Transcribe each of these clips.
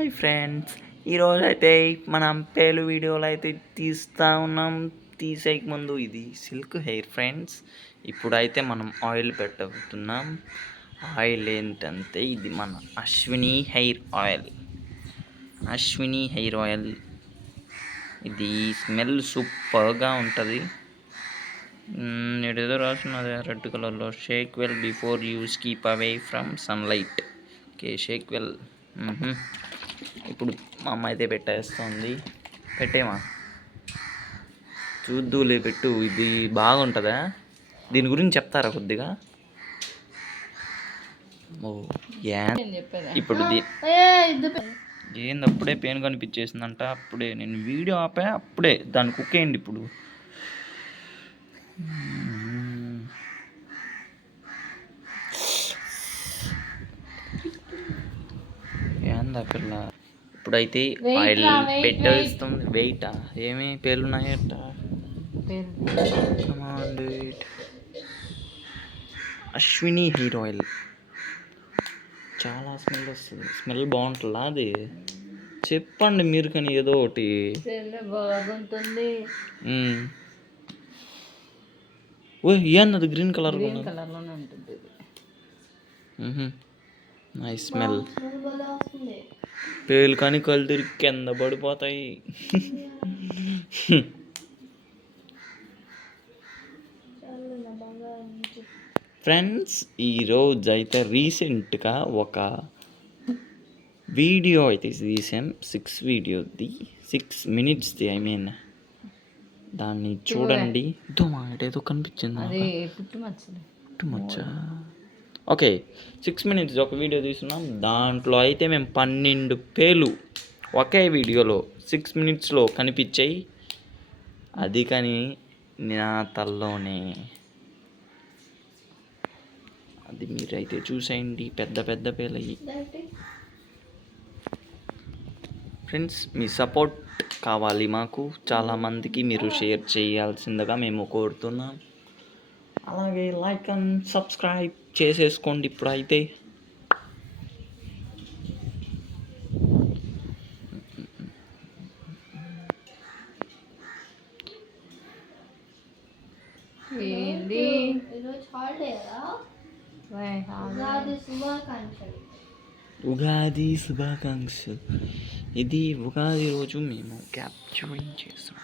Hi friends, ఈరోజు అయితే మనం పేలు వీడియోలు అయితే తీస్తూ ఉన్నాం. తీసేకి ముందు ఇది సిల్క్ హెయిర్ ఫ్రెండ్స్. ఇప్పుడైతే మనం ఆయిల్ పెట్టబోతున్నాం. ఆయిల్ ఏంటంటే ఇది మన అశ్విని హెయిర్ ఆయిల్. ఇది స్మెల్ సూపర్గా ఉంటుంది. ఏదో రాస్తున్నది రెడ్ కలర్లో, shake well before use, keep away from sunlight. Okay, shake well. ఇప్పుడు మా అమ్మ అయితే పెట్టేస్తుంది. పెట్టేమా చూద్దులే, పెట్టు. ఇది బాగుంటుందా? దీని గురించి చెప్తారా కొద్దిగా? ఓ ఇప్పుడు ఏంది అప్పుడే పెయిన్ కనిపించేసిందంట. అప్పుడే నేను వీడియో ఆపా, అప్పుడే దాన్ని కుక్కేయండి. ఇప్పుడు ఏందా పిల్ల? ఇప్పుడైతే ఆయిల్ పెట్టేస్తుంది. వెయిటా? ఏమి పేలున్నాయట? అశ్విని హెయిర్ ఆయిల్ చాలా స్మెల్ వస్తుంది. స్మెల్ బాగుంటుందా? అది చెప్పండి మీరు, కానీ ఏదో ఒకటి. ఓ ఏంది గ్రీన్ కలర్ నైస్ స్మెల్. పేలు కానీ కళ్ళు తిరిగి కింద పడిపోతాయి. ఫ్రెండ్స్, ఈరోజు అయితే రీసెంట్గా ఒక వీడియో అయితే తీసాం. 6 minutesది. దాన్ని చూడండి. ఏదో కనిపించింది. పుట్టుమచ్చ. ఓకే, 6 minutes ఒక వీడియో తీసుకున్నాం. దాంట్లో అయితే మేము 12 పేలు ఒకే వీడియోలో 6 minutesలో కనిపించాయి. అది కానీ నా తల్లోనే. అది మీరైతే చూసేయండి. పెద్ద పెద్ద పేలయ్యి. ఫ్రెండ్స్, మీ సపోర్ట్ కావాలి మాకు. చాలామందికి మీరు షేర్ చేయాల్సిందిగా మేము కోరుతున్నాం. అలాగే లైక్ అండ్ సబ్స్క్రైబ్ చేసేసుకోండి ఇప్పుడైతే. ఉగాది శుభాకాంక్షలు. ఇది ఉగాది రోజు మేము క్యాప్చరింగ్ చేస్తాం.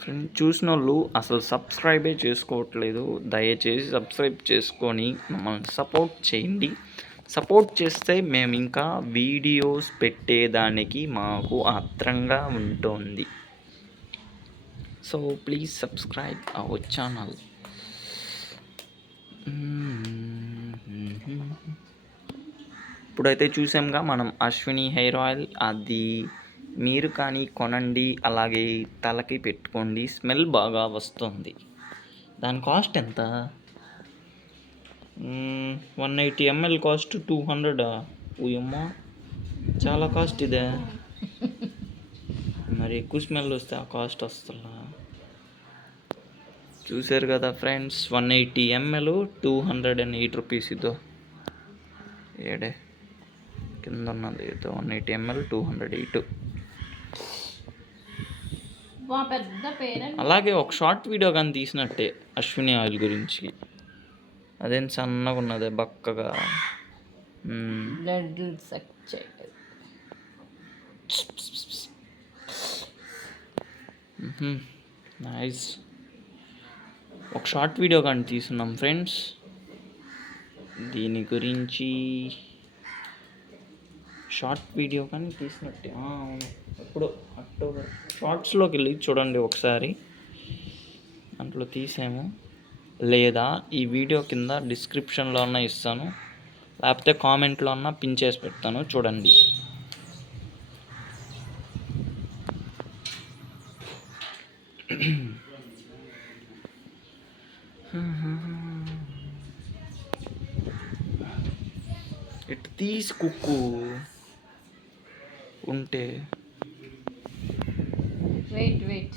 ఫ్రెండ్స్, చూసిన వాళ్ళు అసలు సబ్స్క్రైబే చేసుకోవట్లేదు. దయచేసి సబ్స్క్రైబ్ చేసుకొని మమ్మల్ని సపోర్ట్ చేయండి. సపోర్ట్ చేస్తే మేము ఇంకా వీడియోస్ పెట్టేదానికి మాకు ఆత్రంగా ఉంటుంది. So please subscribe our channel. ఇప్పుడైతే చూసాంగా మనం అశ్విని హెయిర్ ఆయిల్. అది మీరు కానీ కొనండి, అలాగే తలకి పెట్టుకోండి. స్మెల్ బాగా వస్తుంది. దాని కాస్ట్ ఎంత? 180 ml కాస్ట్ 200. ఓయమ్మా, చాలా కాస్ట్ ఇదే. మరి ఎక్కువ స్మెల్ వస్తే ఆ కాస్ట్ వస్తుందా? చూసారు కదా ఫ్రెండ్స్, 180 ml 208 రూపీస్. ఇదో ఏడే కింద ఉన్నది. ఇదో 180 ml 208. అలాగే ఒక షార్ట్ వీడియో కానీ తీసినట్టే అశ్విని ఆయిల్ గురించి. అదేం సన్నగా ఉన్నదే బక్కగా. నైస్. ఒక షార్ట్ వీడియో కానీ తీసుకున్నాం ఫ్రెండ్స్ దీని గురించి. షార్ట్ వీడియో కానీ తీసినట్టే. అవును, ఎప్పుడు అక్టోబర్. షార్ట్స్లోకి వెళ్ళి చూడండి ఒకసారి, దాంట్లో తీసాము. లేదా ఈ వీడియో కింద డిస్క్రిప్షన్లో అన్నా ఇస్తాను, లేకపోతే కామెంట్లో అన్నా పిన్ చేసి పెడతాను, చూడండి. ఇటు తీసి కుక్కు ఉంటే వెయిట్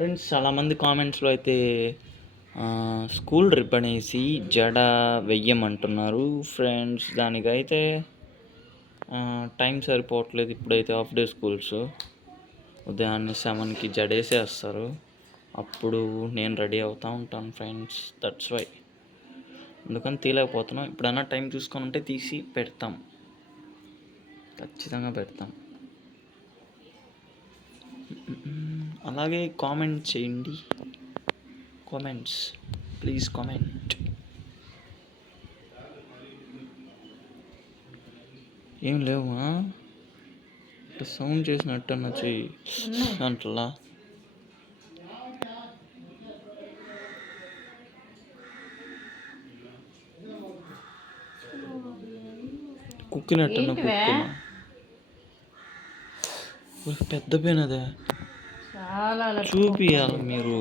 ఫ్రెండ్స్ చాలామంది కామెంట్స్లో అయితే స్కూల్ రిబ్బన్ వేసి జడ వెయ్యమంటున్నారు ఫ్రెండ్స్. దానికైతే టైం సరిపోవట్లేదు. ఇప్పుడైతే హాఫ్ డే స్కూల్స్ ఉదయాన్నే 7కి జడేసేస్తారు. అప్పుడు నేను రెడీ అవుతూ ఉంటాను ఫ్రెండ్స్. దట్స్ వై అందుకని తీయలేకపోతున్నాం. ఎప్పుడైనా టైం చూసుకొని ఉంటే తీసి పెడతాం, ఖచ్చితంగా పెడతాం. అలాగే కామెంట్ చేయండి, కామెంట్స్ ప్లీజ్ కామెంట్. ఏం లేవా సౌండ్ చేసినట్టు చెయ్యి అంటలా. కుక్కినట్టు కుక్కిన పెద్ద పెయిన్ అదే చూపియాలి మీరు.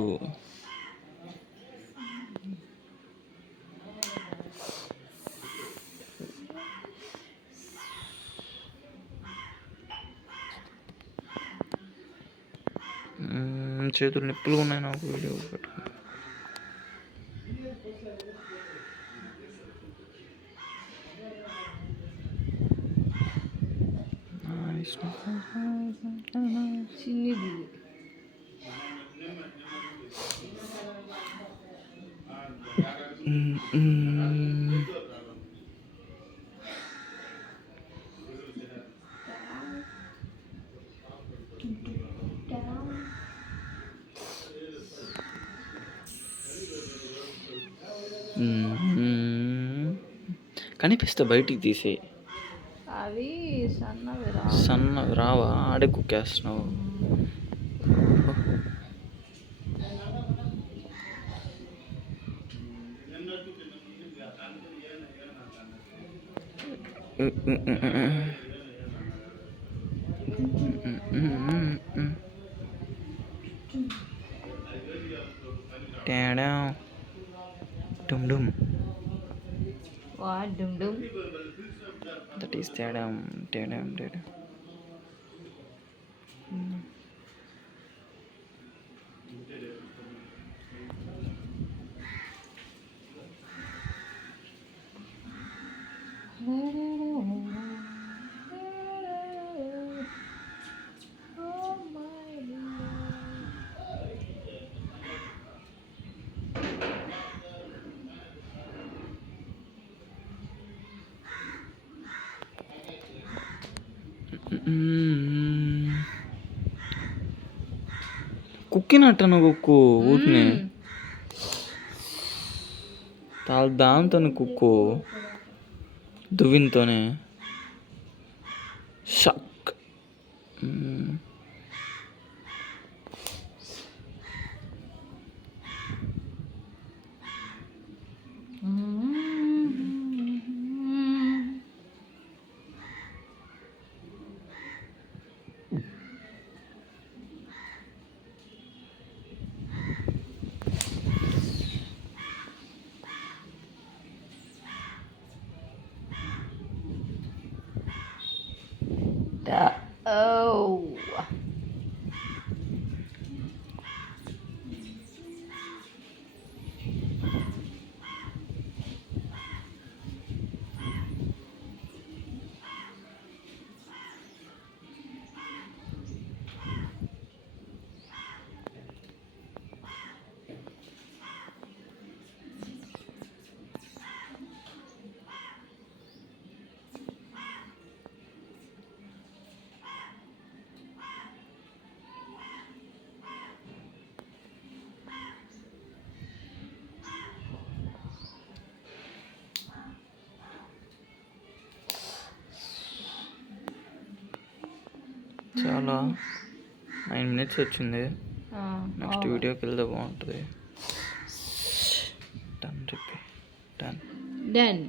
చేతులు నొప్పులు ఉన్నాయి నాకు. వీడియో పెట్టుకో. చిన్నది కనిపిస్తే బయటికి తీసే. అవి సన్నవి రావా? ఆడే కుక్కేస్తున్నావు. తేడా డుమ్ డుమ్. వాట్ డుమ్ డుమ్? దట్ ఈస్ తేడా తేడా తేడా. కుక్కినట్టను కుక్కు ఊటిని దాంతో కుక్కు దువ్వినతోనే షక్. Oh. చాలా 9 minutes వచ్చింది. నెక్స్ట్ వీడియోకి వెళ్తే బాగుంటుంది. డన్.